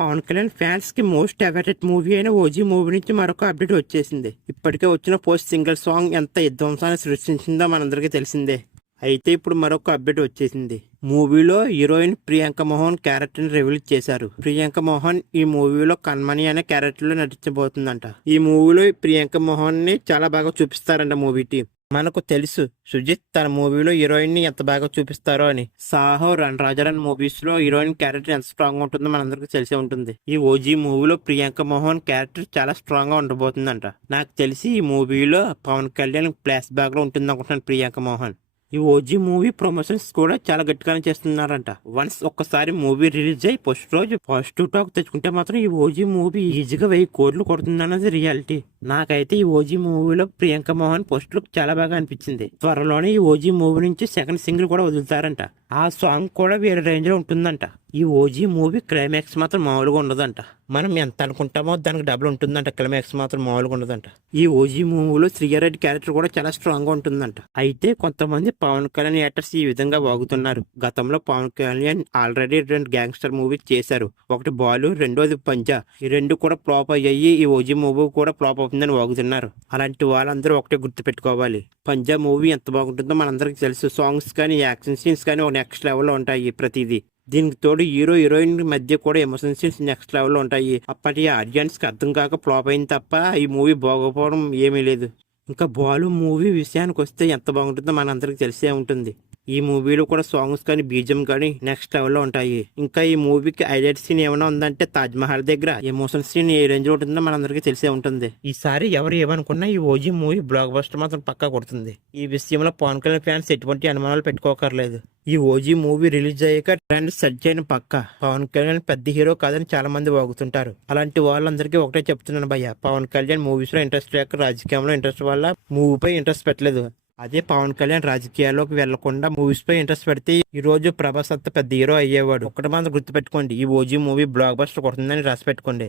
Pawan Kalyan fans కి most awaited movie అయిన OG movie నుంచి మరొక అప్డేట్ వచ్చేసింది. ఇప్పటికే వచ్చిన పోస్ట్ సింగిల్ సాంగ్ ఎంత విధ్వంసాన్ని సృష్టించిందో మనందరికీ తెలిసిందే. అయితే ఇప్పుడు మరొక అప్డేట్ వచ్చేసింది. మూవీలో హీరోయిన్ ప్రియాంక మోహన్ క్యారెక్టర్ ని రివీల్ చేశారు. ప్రియాంక మోహన్ ఈ మూవీలో కన్మణి అనే క్యారెక్టర్ లో నటించబోతుందంట. ఈ మూవీలో ప్రియాంక మోహన్ ని చాలా బాగా చూపిస్తారంట మూవీ టీం. మనకు తెలుసు సుజిత్ తన మూవీలో హీరోయిన్ ని ఎంత బాగా చూపిస్తారో అని. సాహో రాజారన్ మూవీస్ లో హీరోయిన్ క్యారెక్టర్ ఎంత స్ట్రాంగ్ ఉంటుందో మనందరికీ తెలిసే ఉంటుంది. ఈ ఓజీ మూవీలో ప్రియాంక మోహన్ క్యారెక్టర్ చాలా స్ట్రాంగ్ గా ఉండబోతుందంట. నాకు తెలిసి ఈ మూవీలో పవన్ కళ్యాణ్ ఫ్లాష్ బ్యాక్ లో ఉంటుంది అనుకుంటున్నాను ప్రియాంక మోహన్. ఈ ఓజీ మూవీ ప్రమోషన్స్ కూడా చాలా గట్టిగానే చేస్తున్నారంట. వన్స్ ఒక్కసారి మూవీ రిలీజ్ అయ్యి ఫస్ట్ రోజు పాజిటివ్ టాక్ తెచ్చుకుంటే మాత్రం ఈ ఓజీ మూవీ ఈజీగా 1000 కోట్లు కొడుతుందన్నది రియాలిటీ. నాకైతే ఈ ఓజీ మూవీలో ప్రియాంక మోహన్ పోస్ట్ లుక్ చాలా బాగా అనిపించింది. త్వరలోనే ఈ ఓజీ మూవీ నుంచి సెకండ్ సింగిల్ కూడా వదులుతారంట. ఆ సాంగ్ కూడా వేరే రేంజ్ లో ఉంటుందంట. ఈ ఓజీ మూవీ క్లైమాక్స్ మాత్రం మామూలుగా ఉండదంట. మనం ఎంత అనుకుంటామో దానికి డబుల్ ఉంటుందంట. క్లైమాక్స్ మాత్రం మామూలుగా ఉండదంట. ఈ ఓజీ మూవీలో శ్రీయారెడ్డి క్యారెక్టర్ కూడా చాలా స్ట్రాంగ్ గా ఉంటుందంట. అయితే కొంతమంది పవన్ కళ్యాణ్ యాక్టర్స్ ఈ విధంగా వాగుతున్నారు. గతంలో Pawan Kalyan already 2 gangster movies చేశారు. ఒకటి బాలు, రెండోది పంజా. ఈ 2 కూడా ఫ్లాప్ అయ్యాయి. ఈ ఓజీ మూవీ కూడా ఫ్లాప్ అవుతుందని వాగుతున్నారు. అలాంటి వాళ్ళందరూ ఒకటే గుర్తు పెట్టుకోవాలి. పంజా మూవీ ఎంత బాగుంటుందో మనందరికి తెలుసు. సాంగ్స్ కానీ యాక్షన్ సీన్స్ కానీ ఒక నెక్స్ట్ లెవెల్లో ఉంటాయి ప్రతిదీ. దీనికి తోడు హీరో హీరోయిన్ మధ్య కూడా ఎమోషన్ సీన్స్ నెక్స్ట్ లెవెల్లో ఉంటాయి. అప్పటి ఆడియన్స్ కి అర్థం కాక ఫ్లాప్ అయింది తప్ప ఈ మూవీ బాగోపోవడం ఏమీ లేదు. ఇంకా బాలు మూవీ విషయానికి వస్తే ఎంత బాగుంటుందో మనందరికి తెలిసే ఉంటుంది. ఈ మూవీలో కూడా సాంగ్స్ కానీ బీజం కానీ నెక్స్ట్ లెవెల్లో ఉంటాయి. ఇంకా ఈ మూవీకి హైలైట్ సీన్ ఏమైనా ఉందంటే తాజ్ మహల్ దగ్గర ఎమోషన్ సీన్ ఏ రేంజ్ లో ఉంటుందో మనందరికీ తెలిసే ఉంటుంది. ఈసారి ఎవరు ఏమనుకున్నా ఈ ఓజీ మూవీ బ్లాక్ బస్టర్ మాత్రం పక్కా కొడుతుంది. ఈ విషయంలో పవన్ కళ్యాణ్ ఫ్యాన్స్ ఎటువంటి అనుమానాలు పెట్టుకోకర్లేదు. ఈ ఓజీ మూవీ రిలీజ్ అయ్యాక ట్రెండ్ సెట్ చేయని పక్క. పవన్ కళ్యాణ్ పెద్ద హీరో కాదని చాలా మంది వాగుతుంటారు. అలాంటి వాళ్ళందరికీ ఒకటే చెప్తున్నాను భయ్య, పవన్ కళ్యాణ్ మూవీస్ లో ఇంట్రెస్ట్ లేక రాజకీయంలో ఇంట్రెస్ట్ వల్ల మూవీపై ఇంట్రెస్ట్ పెట్టలేదు. అదే పవన్ కళ్యాణ్ రాజకీయాల్లోకి వెళ్లకుండా మూవీస్ పై ఇంట్రెస్ట్ పెడితే ఈ రోజు ప్రభాస్ అంత పెద్ద హీరో అయ్యేవాడు. ఒకటి మాత్రం గుర్తుపెట్టుకోండి, ఈ ఓజీ మూవీ బ్లాక్ బస్టర్ కొడుతుందని రాసి పెట్టుకోండి.